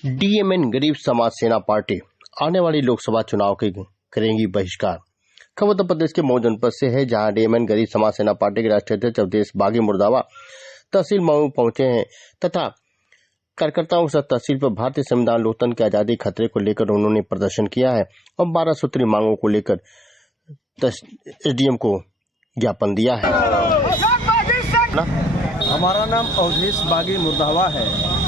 DMN गरीब समाज सेना पार्टी आने वाली लोकसभा चुनाव के करेंगी बहिष्कार। खबर उत्तर प्रदेश के मऊ जनपद से है, जहां डीएमएन गरीब समाज सेना पार्टी के राष्ट्रीय अध्यक्ष अवधेश बागी मुर्दावा तहसील मऊ पहुंचे हैं तथा कार्यकर्ताओं के साथ तहसील पर भारतीय संविधान लोकतंत्र की आजादी खतरे को लेकर उन्होंने प्रदर्शन किया है और 12 सूत्री मांगों को लेकर एसडीएम को ज्ञापन दिया है। हमारा नाम अवधेश बागी मुर्दावा है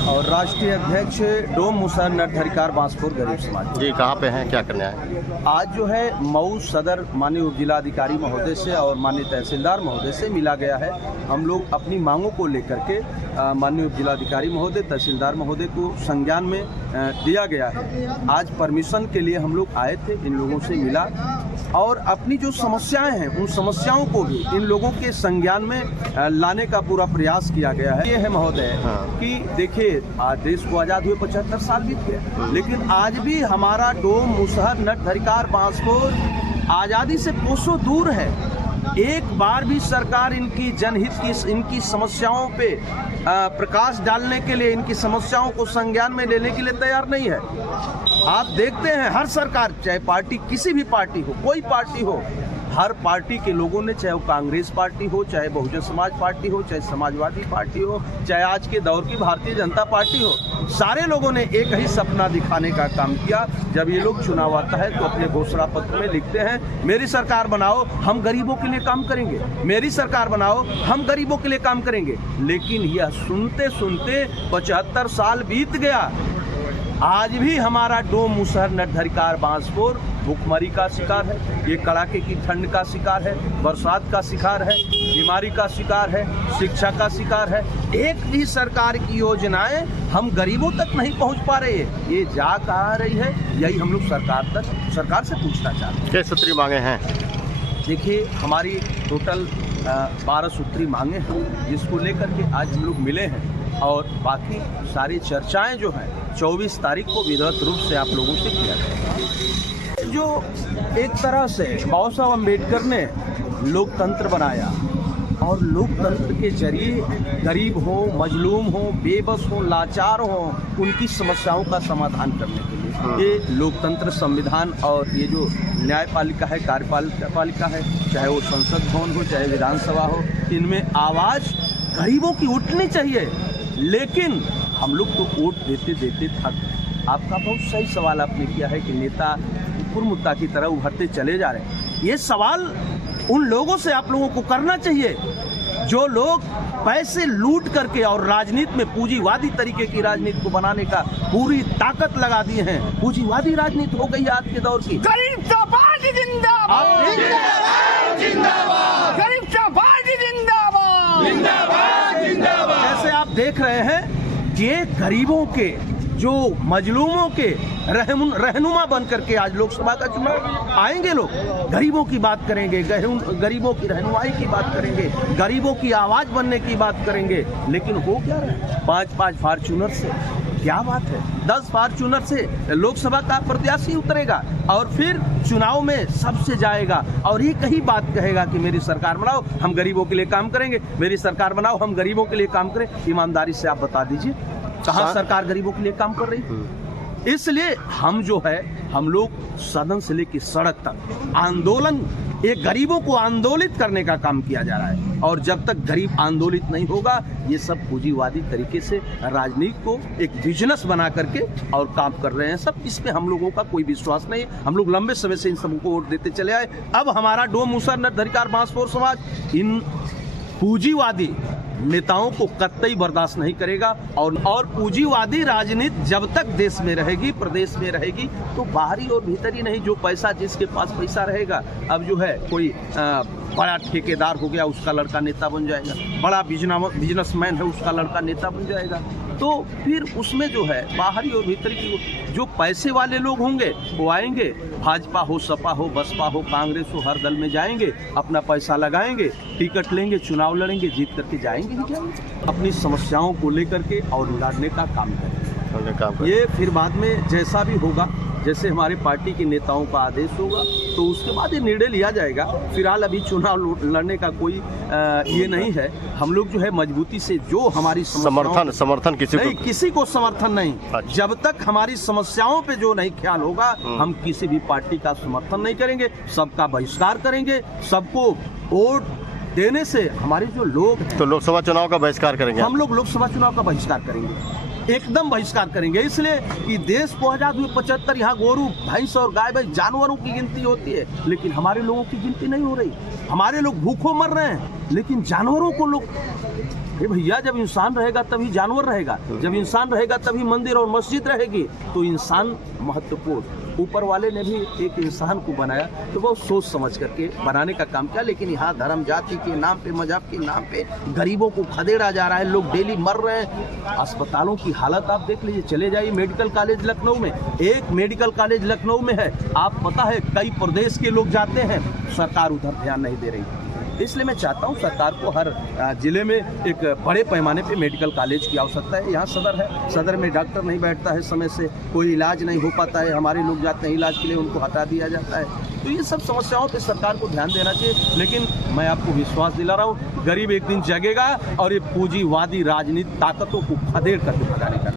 और राष्ट्रीय अध्यक्ष डोम मुसहर नटहरिकार बांसपुर गरीब समाज। जी, कहाँ पे हैं, क्या करना है? आज जो है मऊ सदर माननीय उप जिलाधिकारी महोदय से और माननीय तहसीलदार महोदय से मिला गया है। हम लोग अपनी मांगों को लेकर के माननीय उप जिलाधिकारी महोदय तहसीलदार महोदय को संज्ञान में दिया गया है। आज परमिशन के लिए हम लोग आए थे, इन लोगों से मिला और अपनी जो समस्याएं हैं उन समस्याओं को भी इन लोगों के संज्ञान में लाने का पूरा प्रयास किया गया है। ये है महोदय कि देखिए, आज देश को आज़ाद हुए 75 साल बीत गए, लेकिन आज भी हमारा डोम मुसहर नटहरिकार बांसपुर आज़ादी से कोसों दूर है। एक बार भी सरकार इनकी जनहित की इनकी समस्याओं पे प्रकाश डालने के लिए, इनकी समस्याओं को संज्ञान में लेने के लिए तैयार नहीं है। आप देखते हैं हर सरकार, चाहे पार्टी किसी भी पार्टी हो, कोई पार्टी हो, हर पार्टी के लोगों ने, चाहे वो कांग्रेस पार्टी हो, चाहे बहुजन समाज पार्टी हो, चाहे समाजवादी पार्टी हो, चाहे आज के दौर की भारतीय जनता पार्टी हो, सारे लोगों ने एक ही सपना दिखाने का काम किया। जब ये लोग चुनाव आता है तो अपने घोषणा पत्र में लिखते हैं, मेरी सरकार बनाओ, हम गरीबों के लिए काम करेंगे, मेरी सरकार बनाओ, हम गरीबों के लिए काम करेंगे। लेकिन यह सुनते सुनते 75 साल बीत गया, आज भी हमारा डोम मुसहर नटहरिकार बांसपुर भूखमरी का शिकार है, ये कड़ाके की ठंड का शिकार है, बरसात का शिकार है, बीमारी का शिकार है, शिक्षा का शिकार है। एक भी सरकार की योजनाएं हम गरीबों तक नहीं पहुंच पा रहे हैं। ये जा कहाँ रही है, यही हम लोग सरकार से पूछना चाहते हैं। क्या सूत्री मांगे हैं? देखिए, हमारी टोटल 12 सूत्री मांगे हैं, जिसको लेकर के आज हम लोग मिले हैं और बाकी सारी चर्चाएं जो हैं 24 तारीख को विधिवत रूप से आप लोगों से किया जाएगा। जो एक तरह से बाबा साहब अम्बेडकर ने लोकतंत्र बनाया और लोकतंत्र के जरिए गरीब हो, मजलूम हो, बेबस हो, लाचार हो, उनकी समस्याओं का समाधान करने के लिए ये लोकतंत्र संविधान और ये जो न्यायपालिका है, कार्यपालिका है, चाहे वो संसद भवन हो, चाहे विधानसभा हो, इनमें आवाज़ गरीबों की उठनी चाहिए। लेकिन हम लोग तो वोट देते देते थक गए। आपका बहुत सही सवाल आपने किया है कि नेता कुरमुत्ता की तरह उभरते चले जा रहे हैं। ये सवाल उन लोगों से आप लोगों को करना चाहिए जो लोग पैसे लूट करके और राजनीति में पूंजीवादी तरीके की राजनीति को बनाने का पूरी ताकत लगा दिए हैं। पूंजीवादी राजनीति हो गई आज के दौर की। गरीब का पार्टी जिंदाबाद, गरीब का पार्टी जिंदाबाद, जैसे आप देख रहे हैं ये गरीबों के, जो मजलूमों के रहनुमा बन करके आज लोकसभा का चुनाव आएंगे। लोग गरीबों की बात करेंगे, गरीबों की रहनुमाई की बात करेंगे, गरीबों की आवाज बनने की बात करेंगे। लेकिन हो क्या रहा है? 5-5 फॉर्च्यूनर से क्या बात है? 10 फॉर्च्यूनर से लोकसभा का प्रत्याशी उतरेगा और फिर चुनाव में सबसे जाएगा और एक ही बात कहेगा कि मेरी सरकार बनाओ, हम गरीबों के लिए काम करेंगे, मेरी सरकार बनाओ, हम गरीबों के लिए काम करें। ईमानदारी से आप बता दीजिए कहाँ सरकार गरीबों के लिए काम कर रही है? इसलिए हम जो है, हम लोग सदन से लेकर सड़क तक आंदोलन, ये गरीबों को आंदोलित करने का काम किया जा रहा है। और जब तक गरीब आंदोलित नहीं होगा, ये सब पूंजीवादी तरीके से राजनीति को एक बिजनेस बना करके और काम कर रहे हैं सब। इसमें हम लोगों का कोई विश्वास नहीं है। हम लोग लंबे समय से इन सबको वोट देते चले आए। अब हमारा डोम मुसहर नटहरिकार बांसपुर समाज इन पूंजीवादी नेताओं को कतई बर्दाश्त नहीं करेगा और पूंजीवादी राजनीति जब तक देश में रहेगी, प्रदेश में रहेगी, तो बाहरी और भीतरी नहीं। जो पैसा, जिसके पास पैसा रहेगा, अब जो है कोई बड़ा ठेकेदार हो गया, उसका लड़का नेता बन जाएगा, बड़ा बिजनेसमैन है, उसका लड़का नेता बन जाएगा। तो फिर उसमें जो है बाहरी और भीतरी की जो पैसे वाले लोग होंगे वो आएंगे, भाजपा हो, सपा हो, बसपा हो, कांग्रेस हो, हर दल में जाएंगे, अपना पैसा लगाएंगे, टिकट लेंगे, चुनाव लड़ेंगे, जीत करके जाएंगे ही जाएंगे। अपनी समस्याओं को लेकर के और लड़ने का काम करेंगे। ये फिर बाद में जैसा भी होगा, जैसे हमारे पार्टी के नेताओं का आदेश होगा, तो उसके बाद ये निर्णय लिया जाएगा। फिलहाल अभी चुनाव लड़ने का कोई ये नहीं है। हम लोग जो है मजबूती से जो हमारी समर्थन किसी को समर्थन नहीं। अच्छा। जब तक हमारी समस्याओं पे जो नहीं ख्याल होगा हम किसी भी पार्टी का समर्थन नहीं करेंगे, सबका बहिष्कार करेंगे। सबको वोट देने से हमारे जो लोग हैं, तो लोकसभा चुनाव का बहिष्कार करेंगे? हम लोग लोकसभा चुनाव का बहिष्कार करेंगे, एकदम बहिष्कार करेंगे। इसलिए कि देश को आजाद हुए 75 यहाँ गोरू भैंस और गाय भाई जानवरों की गिनती होती है, लेकिन हमारे लोगों की गिनती नहीं हो रही। हमारे लोग भूखों मर रहे हैं, लेकिन जानवरों को लोग, भैया जब इंसान रहेगा तभी जानवर रहेगा, जब इंसान रहेगा तभी मंदिर और मस्जिद रहेगी। तो इंसान महत्वपूर्ण, ऊपर वाले ने भी एक इंसान को बनाया तो बहुत सोच समझ करके बनाने का काम किया। लेकिन यहाँ धर्म जाति के नाम पे, मजहब के नाम पे गरीबों को खदेड़ा जा रहा है। लोग डेली मर रहे हैं। अस्पतालों की हालत आप देख लीजिए, चले जाइए मेडिकल कॉलेज लखनऊ में, एक मेडिकल कॉलेज लखनऊ में है, आप पता है कई प्रदेश के लोग जाते हैं, सरकार उधर ध्यान नहीं दे रही। इसलिए मैं चाहता हूं सरकार को हर जिले में एक बड़े पैमाने पे मेडिकल कॉलेज की आवश्यकता है। यहाँ सदर है, सदर में डॉक्टर नहीं बैठता है, समय से कोई इलाज नहीं हो पाता है, हमारे लोग जाते हैं इलाज के लिए, उनको हटा दिया जाता है। तो ये सब समस्याओं पे सरकार को ध्यान देना चाहिए। लेकिन मैं आपको विश्वास दिला रहा हूँ, गरीब एक दिन जगेगा और ये पूंजीवादी राजनीतिक ताकतों को खदेड़ करके भगाने का